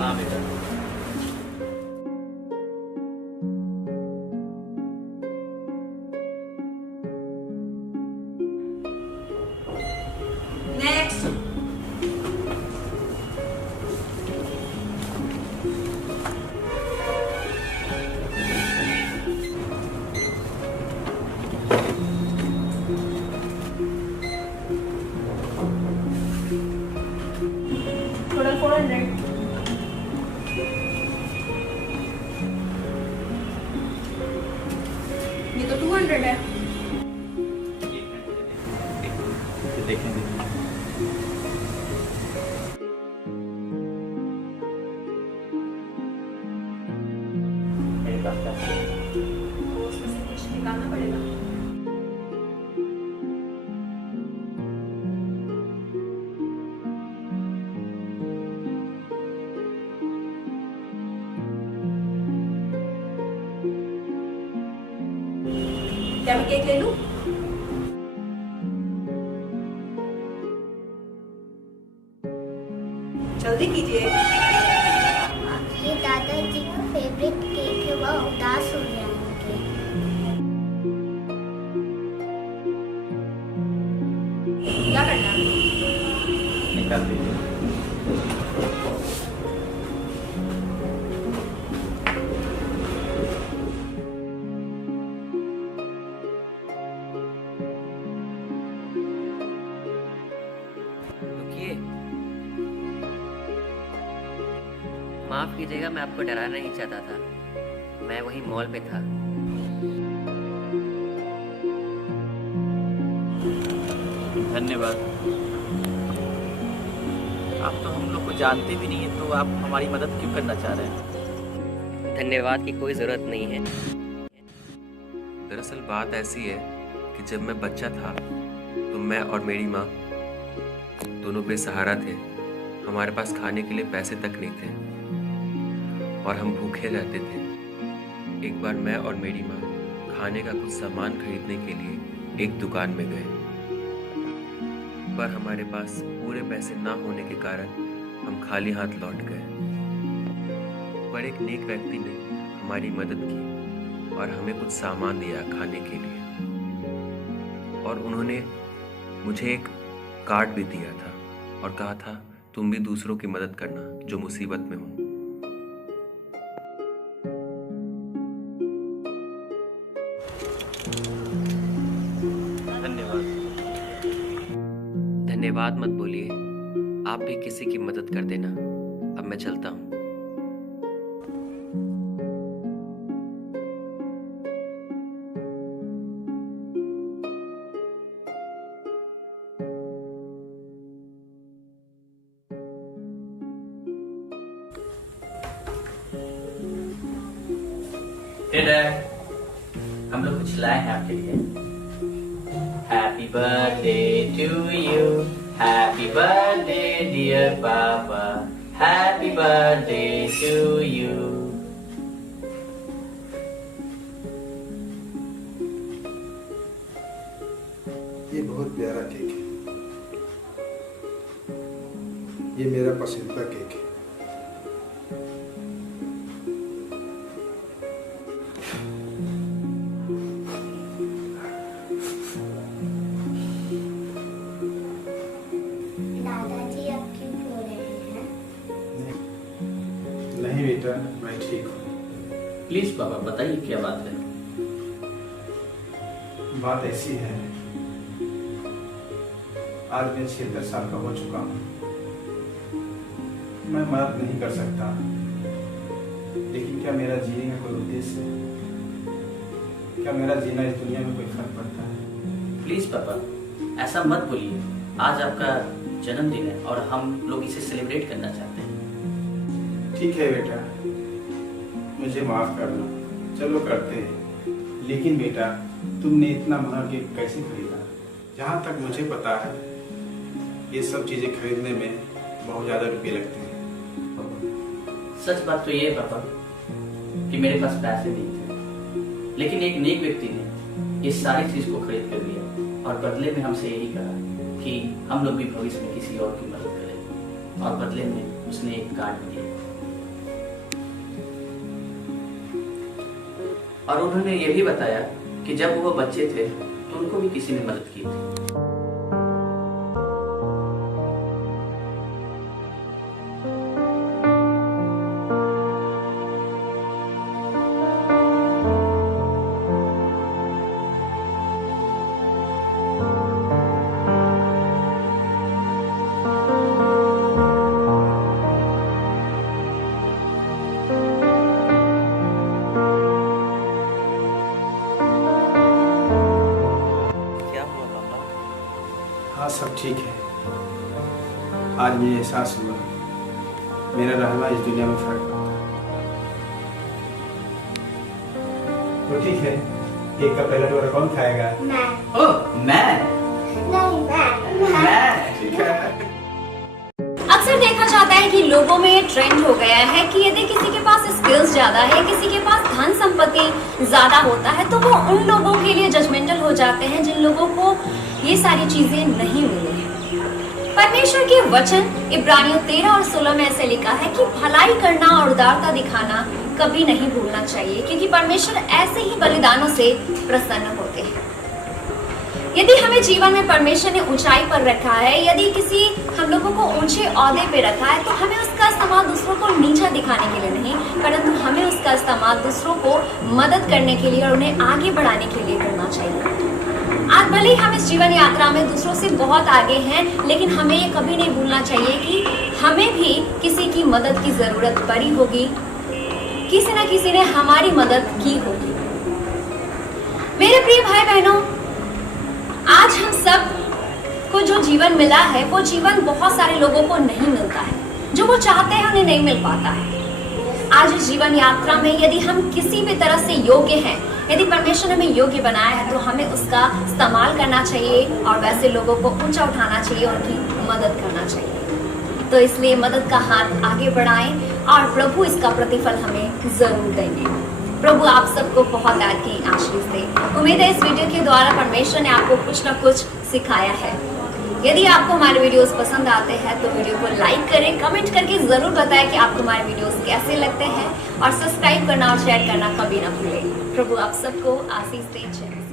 हाँ बेटा। Next. Total 400। ये तो 200 है। देखेंगे। मेरे पास पैसे हैं। तो उसमें से कुछ निकालना पड़ेगा। क्या मैं केक ले लूं? जल्दी कीजिए। ये दादाजी का फेवरेट केक है, वह उदास हो जाएंगे। क्या करना है? निकाल दीजिए। रुकिए, माफ कीजिएगा, मैं आपको डराना नहीं चाहता था। मैं वही मॉल पे था। धन्यवाद। आप तो हम लोग को जानते भी नहीं है, तो आप हमारी मदद क्यों करना चाह रहे हैं? धन्यवाद की कोई ज़रूरत नहीं है। दरअसल बात ऐसी है कि जब मैं बच्चा था तो मैं और मेरी माँ दोनों बेसहारा थे। हमारे पास खाने के लिए पैसे तक नहीं थे और हम भूखे रहते थे। एक बार मैं और मेरी माँ खाने का कुछ सामान खरीदने के लिए एक दुकान में गए, पर हमारे पास पूरे पैसे ना होने के कारण हम खाली हाथ लौट गए। पर एक नेक व्यक्ति ने हमारी मदद की और हमें कुछ सामान दिया खाने के लिए, और उन्होंने मुझे एक कार्ड भी दिया था और कहा था तुम भी दूसरों की मदद करना जो मुसीबत में हो। धन्यवाद। धन्यवाद मत बोलिए, आप भी किसी की मदद कर देना। अब मैं चलता हूँ। हम लोग कुछ लाए हैं आपके लिए। Happy birthday to you, happy birthday dear papa, happy birthday to you. ये बहुत प्यारा केक है। ये मेरा पसंदीदा केक है। दादाजी अब क्यों रो रहे हैं? नहीं बेटा, मैं ठीक हूँ। प्लीज पापा बताइए क्या बात है। बात ऐसी है, आज मैं 76 साल का हो चुका हूँ। मैं मदद नहीं कर सकता, लेकिन क्या मेरा जीने का कोई उद्देश्य है? क्या मेरा जीना इस दुनिया में कोई फर्क पड़ता है? प्लीज पापा ऐसा मत बोलिए। आज आपका जन्मदिन है और हम लोग इसे सेलिब्रेट करना चाहते हैं। ठीक है बेटा, मुझे माफ कर दो, चलो करते हैं। लेकिन बेटा, तुमने इतना महंगा केक कैसे खरीदा? जहाँ तक मुझे पता है, ये सब चीजें खरीदने में बहुत ज्यादा रुपये लगते हैं। सच बात तो ये है पापा कि मेरे पास पैसे नहीं थे, लेकिन एक नेक व्यक्ति ने इस सारी चीज को खरीद कर दिया और बदले में हमसे यही कहा कि हम लोग भी भविष्य में किसी और की मदद करें। और बदले में उसने एक कार्ड दिया और उन्होंने ये भी बताया कि जब वो बच्चे थे तो उनको भी किसी ने मदद की थी। क्या हुआ पापा? हाँ सब ठीक है। आज मुझे एहसास हुआ मेरा रहना इस दुनिया में फर्क पड़ता है। तो ठीक है, केक का पहला टुकड़ा कौन खाएगा? मैं ओह मैं नहीं मैं ठीक है। अक्सर देखा जाता है कि लोगों में ये ट्रेंड हो गया है कि यदि किसी के पास स्किल्स ज्यादा है, किसी के पास धन संपत्ति ज्यादा होता है, तो वो उन लोगों के लिए जजमेंटल हो जाते हैं जिन लोगों को ये सारी चीजें नहीं मिली हैं। परमेश्वर के वचन इब्रानियों 13 और 16 में ऐसे लिखा है कि भलाई करना और उदारता दिखाना कभी नहीं भूलना चाहिए, क्योंकि परमेश्वर ऐसे ही बलिदानों से प्रसन्न होते हैं। यदि हमें जीवन में परमेश्वर ने ऊंचाई पर रखा है, यदि किसी हम लोगों को ऊंचे ओहदे पे रखा है, तो हमें उसका इस्तेमाल दूसरों को नीचा दिखाने के लिए नहीं, परंतु हमें उसका इस्तेमाल दूसरों को मदद करने के लिए और उन्हें आगे बढ़ाने के लिए करना चाहिए। आज भले ही हम इस जीवन यात्रा में दूसरों से बहुत आगे हैं, लेकिन हमें ये कभी नहीं भूलना चाहिए कि हमें भी किसी की मदद की जरूरत पड़ी होगी, किसी न किसी ने हमारी मदद की होगी। मेरे प्रिय भाई बहनों, आज हम सब को जो जीवन मिला है वो जीवन बहुत सारे लोगों को नहीं मिलता है, जो वो चाहते हैं उन्हें नहीं मिल पाता है। आज इस जीवन यात्रा में यदि हम किसी भी तरह से योग्य हैं, यदि परमेश्वर ने हमें योग्य बनाया है, तो हमें उसका इस्तेमाल करना चाहिए और वैसे लोगों को ऊंचा उठाना चाहिए और उनकी मदद करना चाहिए। तो इसलिए मदद का हाथ आगे बढ़ाएं और प्रभु इसका प्रतिफल हमें जरूर देंगे। प्रभु आप सबको बहुत आगे आशीष दे। उम्मीद है इस वीडियो के द्वारा परमेश्वर ने आपको कुछ न कुछ सिखाया है। यदि आपको हमारे वीडियोस पसंद आते हैं तो वीडियो को लाइक करें, कमेंट करके जरूर बताएं कि आपको हमारे वीडियोस कैसे लगते हैं और सब्सक्राइब करना और शेयर करना कभी ना भूलें। प्रभु आप सबको आशीष दे।